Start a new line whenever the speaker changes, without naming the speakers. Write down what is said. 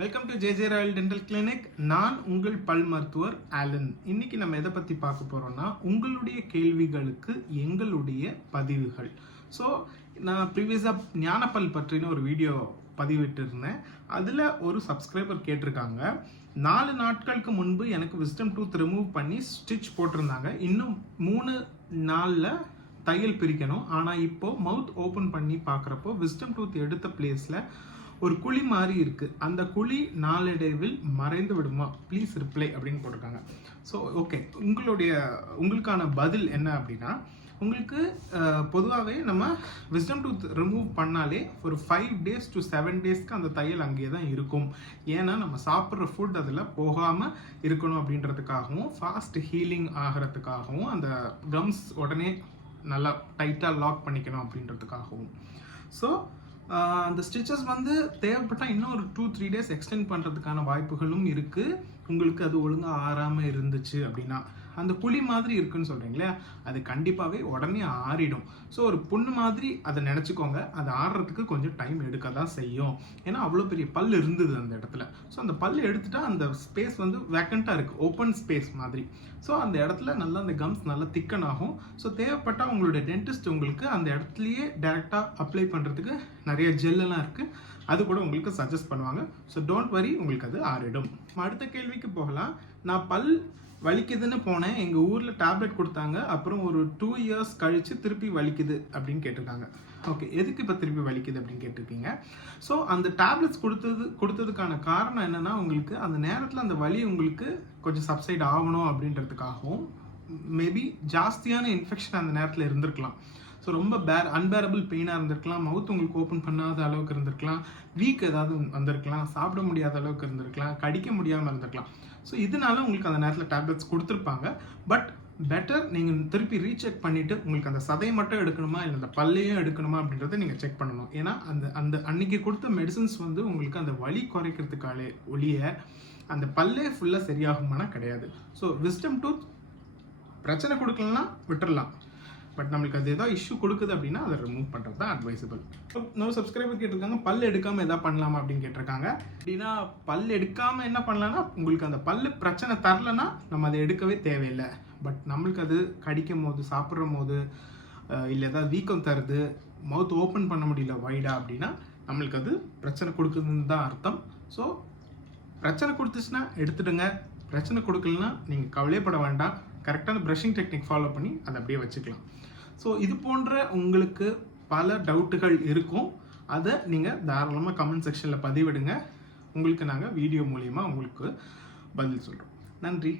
Welcome to J J royal dental clinic நான் உங்கள் பல் மருத்துவர் ஆலன். இன்னைக்கு நம்ம எதை பற்றி பார்க்க போகிறோம்னா உங்களுடைய கேள்விகளுக்கு எங்களுடைய பதிவுகள். ஸோ நான் ப்ரீவியஸாக ஞானப்பல் பற்றின ஒரு வீடியோ பதிவிட்டிருந்தேன். அதில் ஒரு சப்ஸ்கிரைபர் கேட்டிருக்காங்க. நாலு நாட்களுக்கு முன்பு எனக்கு விஸ்டம் டூத் ரிமூவ் பண்ணி ஸ்டிச் போட்டிருந்தாங்க. இன்னும் மூணு நாளில் தையல் பிரிக்கணும். ஆனால் இப்போது மவுத் ஓப்பன் பண்ணி பார்க்குறப்போ விஸ்டம் டூத் எடுத்த பிளேஸில் ஒரு குழி மாதிரி இருக்குது அந்த குழி நாளடைவில் மறைந்து விடுமா? ப்ளீஸ் ரிப்ளை அப்படின்னு போட்டிருக்காங்க. ஸோ ஓகே உங்களுடைய உங்களுக்கான பதில் என்ன அப்படின்னா உங்களுக்கு பொதுவாகவே நம்ம விஸ்டம் டூத் ரிமூவ் பண்ணாலே ஒரு ஃபைவ் டேஸ் டு செவன் டேஸ்க்கு அந்த தையல் அங்கேயே தான் இருக்கும். ஏன்னா நம்ம சாப்பிட்ற ஃபுட் அதில் போகாமல் இருக்கணும் அப்படின்றதுக்காகவும் ஃபாஸ்ட் ஹீலிங் ஆகிறதுக்காகவும் அந்த கம்ஸ் உடனே நல்லா டைட்டாக லாக் பண்ணிக்கணும் அப்படின்றதுக்காகவும். ஸோ அந்த ஸ்டிச்சஸ் வந்து தேவைப்பட்டால் இன்னும் ஒரு டூ த்ரீ டேஸ் எக்ஸ்டெண்ட் பண்ணுறதுக்கான வாய்ப்புகளும் இருக்குது உங்களுக்கு அது ஒழுங்காக ஆறாமல் இருந்துச்சு அப்படின்னா அந்த புளி மாதிரி இருக்குன்னு சொல்கிறீங்களே அது கண்டிப்பாகவே உடனே ஆறிடும். ஸோ ஒரு புண்ணு மாதிரி அதை நினச்சிக்கோங்க. அது ஆடுறதுக்கு கொஞ்சம் டைம் எடுக்க தான் செய்யும். ஏன்னா அவ்வளோ பெரிய பல் இருந்தது அந்த இடத்துல. ஸோ அந்த பல் எடுத்துட்டா அந்த ஸ்பேஸ் வந்து வேக்கண்ட்டாக இருக்குது ஓப்பன் ஸ்பேஸ் மாதிரி. ஸோ அந்த இடத்துல நல்லா அந்த கம்ஸ் நல்லா திக்கன் ஆகும். ஸோ தேவைப்பட்டால் உங்களுடைய டென்டிஸ்ட் உங்களுக்கு அந்த இடத்துலையே டேரெக்டாக அப்ளை பண்ணுறதுக்கு நிறைய ஜெல்லெல்லாம் இருக்குது அது கூட உங்களுக்கு சஜஸ்ட் பண்ணுவாங்க. ஸோ டோன்ட் வரி உங்களுக்கு அது ஆறிடும். அடுத்த கேள்வி கிளினிக்கு போகலாம். நான் பல் வலிக்குதுன்னு போனேன். எங்கள் ஊரில் டேப்லெட் கொடுத்தாங்க. அப்புறம் ஒரு டூ இயர்ஸ் கழித்து திருப்பி வலிக்குது அப்படின்னு கேட்டிருக்காங்க. ஓகே எதுக்கு இப்போ திருப்பி வலிக்குது அப்படின்னு கேட்டிருக்கீங்க? ஸோ அந்த டேப்லெட்ஸ் கொடுத்தது கொடுத்ததுக்கான காரணம் என்னென்னா உங்களுக்கு அந்த நேரத்தில் அந்த வலி உங்களுக்கு கொஞ்சம் சப்சைட் ஆகணும் அப்படின்றதுக்காகவும் மேபி ஜாஸ்தியான இன்ஃபெக்ஷன் அந்த நேரத்தில் இருந்திருக்கலாம். ஸோ ரொம்ப பேர் அன்பேரபிள் பெயினாக இருந்திருக்கலாம். மவுத் உங்களுக்கு ஓப்பன் பண்ணாத அளவுக்கு இருந்திருக்கலாம். வீக் ஏதாவது வந்திருக்கலாம். சாப்பிட முடியாத அளவுக்கு இருந்திருக்கலாம். கடிக்க முடியாமல் இருந்திருக்கலாம். ஸோ இதனால உங்களுக்கு அந்த நேரத்தில் டேப்லெட்ஸ் கொடுத்துருப்பாங்க. பட் பெட்டர் நீங்கள் திருப்பி ரீசெக் பண்ணிவிட்டு உங்களுக்கு அந்த சதையை மட்டும் எடுக்கணுமா? இல்லை அந்த பல்லையும் எடுக்கணுமா? அப்படின்றத நீங்கள் செக் பண்ணணும். ஏன்னா அந்த அந்த அன்னைக்கு கொடுத்த மெடிசன்ஸ் வந்து உங்களுக்கு அந்த வலி குறைக்கிறதுக்காலே ஒளிய அந்த பல்லே ஃபுல்லாக சரியாகுமானா கிடையாது. ஸோ விஸ்டம் டூத் பிரச்சனை கொடுக்கலன்னா விட்டுடலாம் பட் நம்மளுக்கு அது ஏதாவது இஷ்யூ கொடுக்குது அப்படின்னா அதை ரிமூவ் பண்ணுறது தான் அட்வைசபிள் நோ சப்ஸ்கிரைபர் கேட்டிருக்காங்க பல் எடுக்காமல் எதாவது பண்ணலாமா அப்படின்னு கேட்டிருக்காங்க. அப்படின்னா பல் எடுக்காமல் என்ன பண்ணலான்னா உங்களுக்கு அந்த பல் பிரச்சனை தரலனா நம்ம அதை எடுக்கவே தேவையில்லை. பட் நம்மளுக்கு அது கடிக்கும் போது சாப்பிட்ற போது இல்லை ஏதாவது வீக்கம் தருது மவுத் ஓப்பன் பண்ண முடியல வைடா அப்படின்னா நம்மளுக்கு அது பிரச்சனை கொடுக்குதுன்னு தான் அர்த்தம். ஸோ பிரச்சனை கொடுத்துச்சுன்னா எடுத்துடுங்க. பிரச்சனை கொடுக்கலன்னா நீங்கள் கவலையப்பட வேண்டாம். கரெக்டான ப்ரஷிங் டெக்னிக் ஃபாலோ பண்ணி அதை அப்படியே வச்சுக்கலாம். ஸோ இது போன்ற உங்களுக்கு பல டவுட்டுகள் இருக்கும். அதை நீங்கள் தாராளமாக கமெண்ட் செக்ஷனில் பதிவிடுங்க. உங்களுக்கு நாங்கள் வீடியோ மூலிமா உங்களுக்கு பதில் சொல்கிறோம் நன்றி.